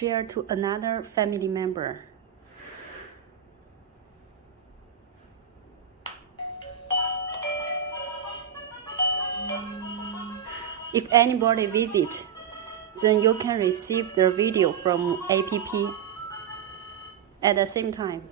share to another family member. If anybody visits, then you can receive the video from app at the same time.